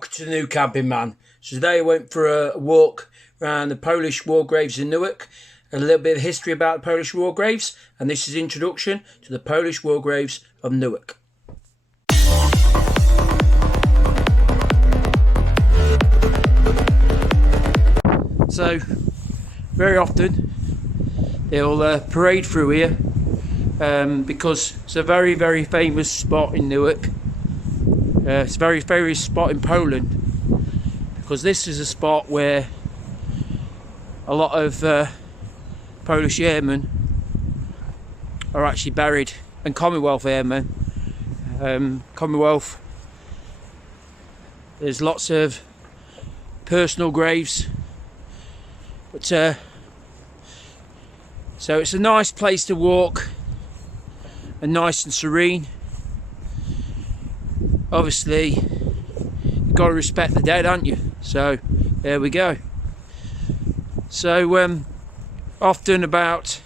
Welcome to the New Camping Man. So today I went for a walk around the Polish war graves in Newark, a little bit of history about the Polish war graves, and this is introduction to the Polish war graves of Newark. So very often they'll parade through here because it's a very, very famous spot in Newark. It's a very famous spot in Poland because this is a spot where a lot of Polish airmen are actually buried, and Commonwealth airmen. Commonwealth, there's lots of personal graves, but so it's a nice place to walk and nice and serene. Obviously you've got to respect the dead, haven't you? So there we go. So often about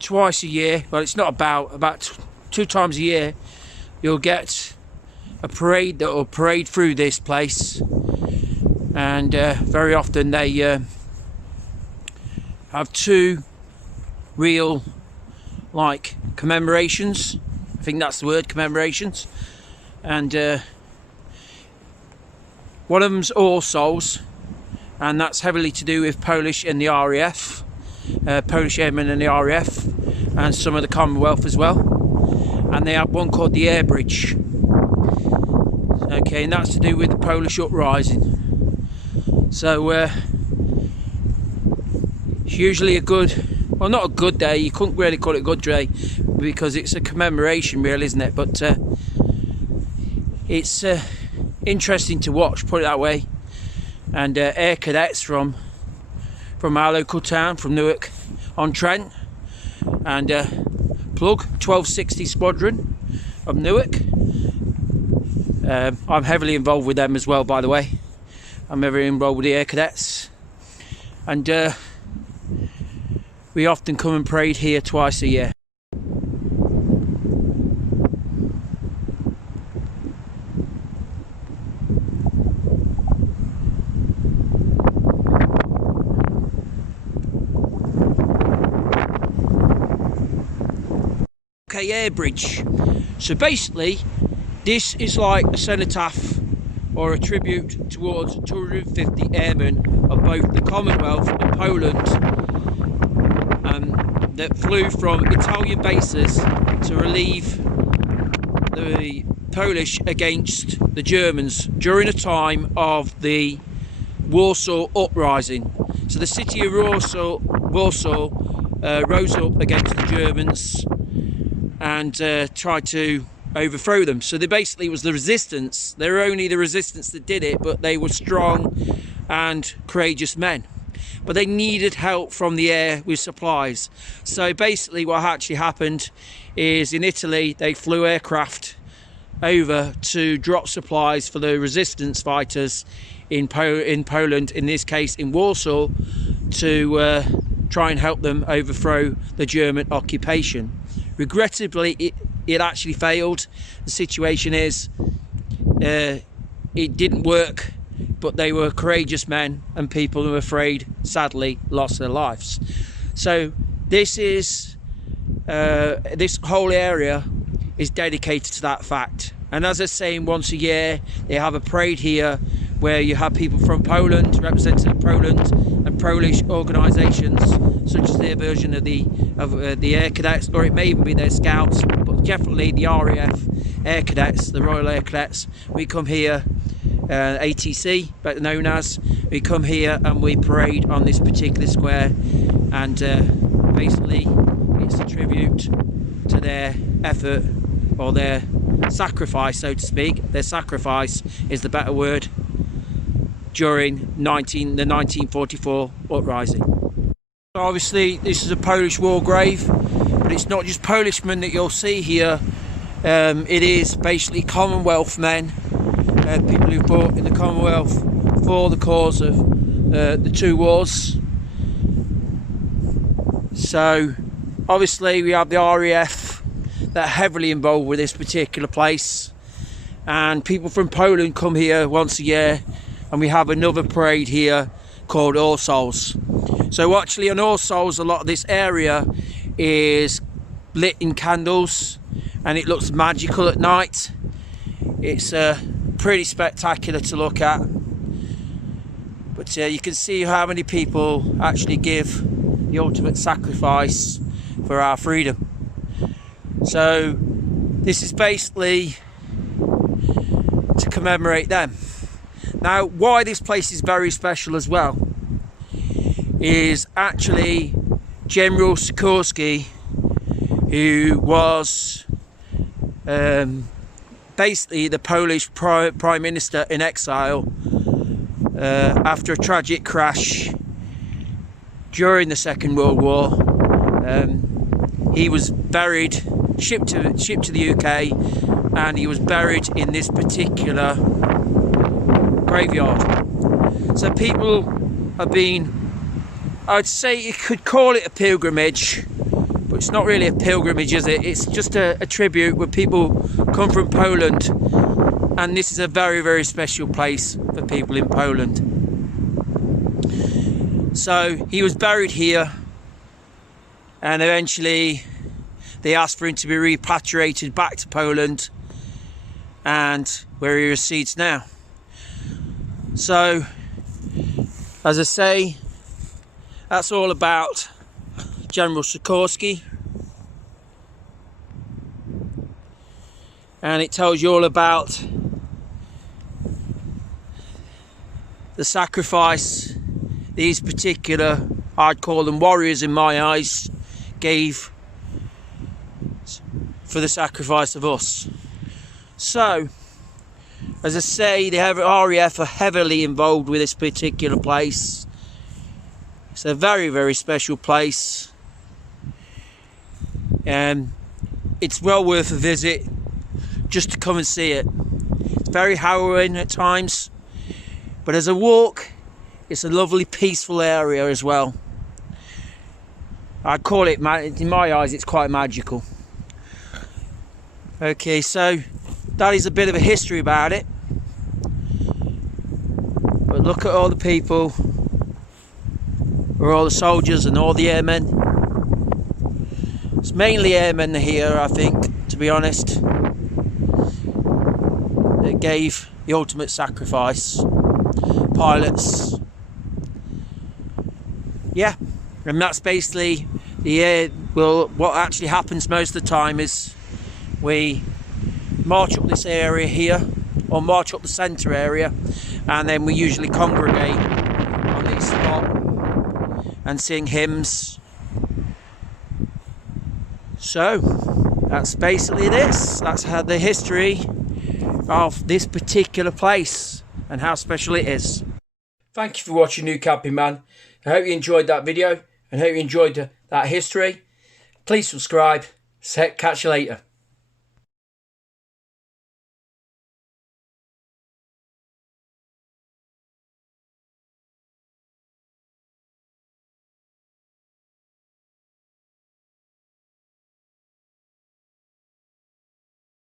twice a year, well, it's not about 2 times a year, you'll get a parade that will parade through this place, and very often they have 2 real, like, commemorations. I think that's the word, commemorations. And one of them's All Souls, and that's heavily to do with Polish and the RAF, Polish airmen and the RAF, and some of the Commonwealth as well. And they have one called the Air Bridge. Okay, and that's to do with the Polish uprising. So it's usually a good, well, not a good day, you couldn't really call it a good day because it's a commemoration, really, isn't it? But it's interesting to watch, put it that way. And air cadets from our local town, from Newark on Trent, and Plug 1260 Squadron of Newark. I'm heavily involved with them as well, by the way. I'm heavily involved with the air cadets, and we often come and parade here twice a year. Okay, Air Bridge. So basically, this is like a cenotaph or a tribute towards 250 airmen of both the Commonwealth and Poland that flew from Italian bases to relieve the Polish against the Germans during a time of the Warsaw uprising. So the city of Warsaw rose up against the Germans and tried to overthrow them. So they basically was the resistance. They were only the resistance that did it, but they were strong and courageous men. But they needed help from the air with supplies. So basically what actually happened is in Italy they flew aircraft over to drop supplies for the resistance fighters in Poland, in this case in Warsaw, to try and help them overthrow the German occupation. Regrettably, it actually failed. The situation is it didn't work, but they were courageous men, and people who, afraid, sadly lost their lives. So this is this whole area is dedicated to that fact. And as I say, once a year they have a parade here where you have people from Poland, representing Poland, and Polish organisations such as their version of the Air Cadets, or it may even be their Scouts, but definitely the RAF Air Cadets, the Royal Air Cadets. We come here, ATC, better known as, we come here and we parade on this particular square, and basically it's a tribute to their effort, or their sacrifice, so to speak. Their sacrifice is the better word, during the 1944 uprising. Obviously this is a Polish war grave, but it's not just Polishmen that you'll see here. It is basically Commonwealth men, people who fought in the Commonwealth for the cause of the 2 wars. So obviously we have the RAF that are heavily involved with this particular place, and people from Poland come here once a year, and we have another parade here called All Souls. So actually on All Souls, a lot of this area is lit in candles and it looks magical at night. It's pretty spectacular to look at, but you can see how many people actually give the ultimate sacrifice for our freedom. So this is basically to commemorate them. Now, why this place is very special as well is actually General Sikorski, who was basically the Polish Prime Minister in exile after a tragic crash during the Second World War. He was buried, shipped to the UK, and he was buried in this particular graveyard. So people have been, I'd say you could call it a pilgrimage, but it's not really a pilgrimage, is it? It's just a tribute where people come from Poland, and this is a very, very special place for people in Poland. So he was buried here, and eventually they asked for him to be repatriated back to Poland, and where he resides now. So, as I say, that's all about General Sikorski, and it tells you all about the sacrifice these particular, I'd call them warriors in my eyes, gave for the sacrifice of us. So, as I say, the RAF are heavily involved with this particular place. It's a very, very special place, and it's well worth a visit just to come and see it. It's very harrowing at times, but as a walk, it's a lovely peaceful area as well. I'd call it, in my eyes, it's quite magical. Okay, so that is a bit of a history about it. But look at all the people, or all the soldiers and all the airmen. It's mainly airmen here, I think, to be honest, that gave the ultimate sacrifice. Pilots. Yeah, and that's basically what actually happens most of the time is we march up this area here, or march up the centre area, and then we usually congregate on this spot and sing hymns. So that's basically this. That's how the history of this particular place and how special it is. Thank you for watching New Camping Man. I hope you enjoyed that video and hope you enjoyed that history. Please subscribe. Catch you later.